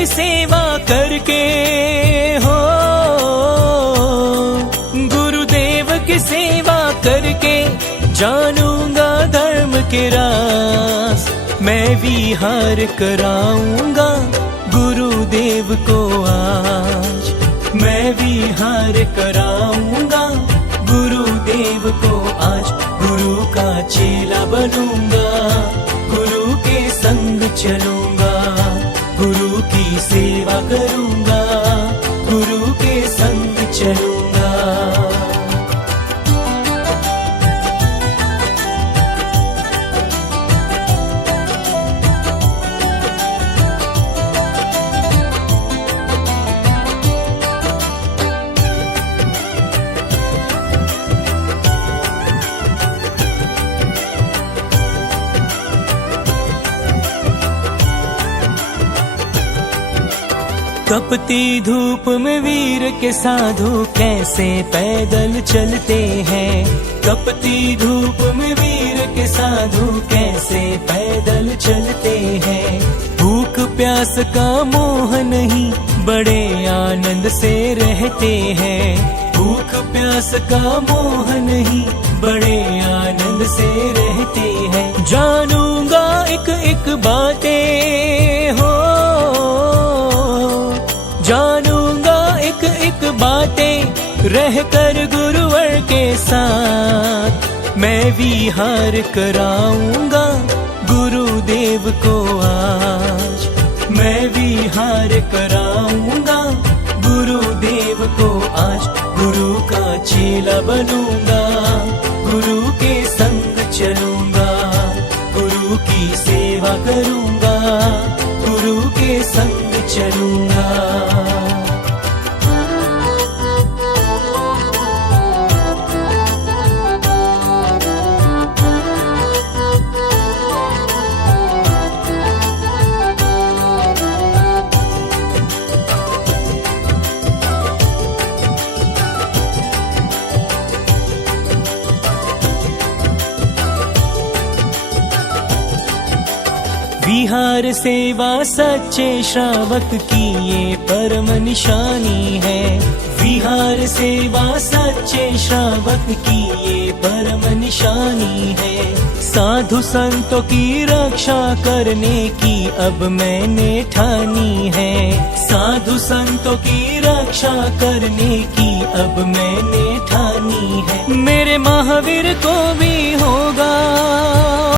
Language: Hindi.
की सेवा करके हो, गुरुदेव की सेवा करके जानूंगा धर्म के रास। मैं विहार कराऊंगा गुरुदेव को आज, मैं विहार कराऊंगा गुरुदेव को आज। गुरु का चेला बनूंगा, गुरु के संग चलूंगा, गुरु की सेवा करूंगा, गुरु के संग चलूंगा। तपती धूप में वीर के साधु कैसे पैदल चलते हैं, तपती धूप में वीर के साधु कैसे पैदल चलते हैं। भूख प्यास का मोह नहीं, बड़े आनंद से रहते हैं। भूख प्यास का मोह नहीं, बड़े आनंद से रहते हैं। जानूंगा एक एक बातें हो, जानूंगा एक एक बातें रहकर गुरुवर के साथ। मैं विहार कराऊंगा गुरुदेव को आज, मैं विहार कराऊंगा गुरुदेव को आज। गुरु का चेला बनूंगा, गुरु के संग चलूंगा, गुरु की सेवा करूंगा, गुरु के संग चलूंगा। विहार सेवा सच्चे श्रावक की ये परम निशानी है। विहार सेवा सच्चे श्रावक की ये परम निशानी है। साधु संतों की रक्षा करने की अब मैंने ठानी है। साधु संतों की रक्षा करने की अब मैंने ठानी है। मेरे महावीर को भी होगा